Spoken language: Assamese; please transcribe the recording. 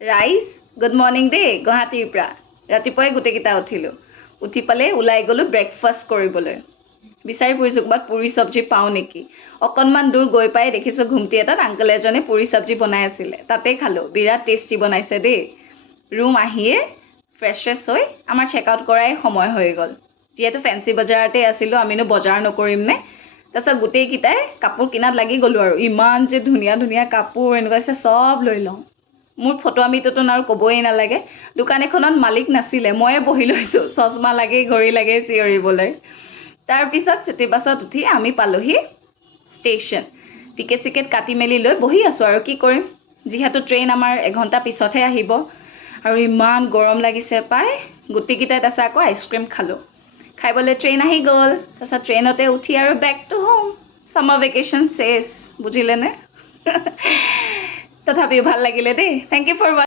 ৰাইজ গুড মৰ্ণিং দেই গুৱাহাটীৰ পৰা ৰাতিপুৱাই গোটেইকেইটা উঠিলোঁ উঠি পালে ওলাই গ'লোঁ ব্ৰেকফাষ্ট কৰিবলৈ বিচাৰি ফুৰিছোঁ ক'ৰবাত পুৰি চব্জি পাওঁ নেকি অকণমান দূৰ গৈ পাই দেখিছোঁ ঘুমটি এটাত আংকল এজনে পুৰি চব্জি বনাই আছিলে তাতে খালোঁ বিৰাট টেষ্টি বনাইছে দেই ৰুম আহিয়ে ফ্ৰেছ হৈ আমাৰ চেক আউট কৰাই সময় হৈ গ'ল যিহেতু ফেঞ্চি বজাৰতে আছিলোঁ আমিনো বজাৰ নকৰিম নে তাৰপিছত গোটেইকেইটাই কাপোৰ কিনাত লাগি গ'লোঁ আৰু ইমান যে ধুনীয়া ধুনীয়া কাপোৰ এনেকুৱা চব লৈ লওঁ মোৰ ফটোৱামিটোতো আৰু ক'বই নালাগে দোকান এখনত মালিক নাছিলে ময়ে বহি লৈছোঁ চশমা লাগে ঘড়ী লাগে চিঞৰিবলৈ তাৰপিছত চিটি বাছত উঠি আমি পালোহি ষ্টেচন টিকেট কাটি মেলি লৈ বহি আছোঁ আৰু কি কৰিম যিহেতু ট্ৰেইন আমাৰ এঘণ্টা পিছতহে আহিব আৰু ইমান গৰম লাগিছে পাই গোটেইকেইটাই তাৰপিছত আকৌ আইচক্ৰীম খালোঁ খাইবলৈ ট্ৰেইন আহি গ'ল তাৰপিছত ট্ৰেইনতে উঠি আৰু back to home summer vacation চেছ বুজিলেনে তথাপিও ভাল লাগিলে দেই থেংক ইউ ফৰ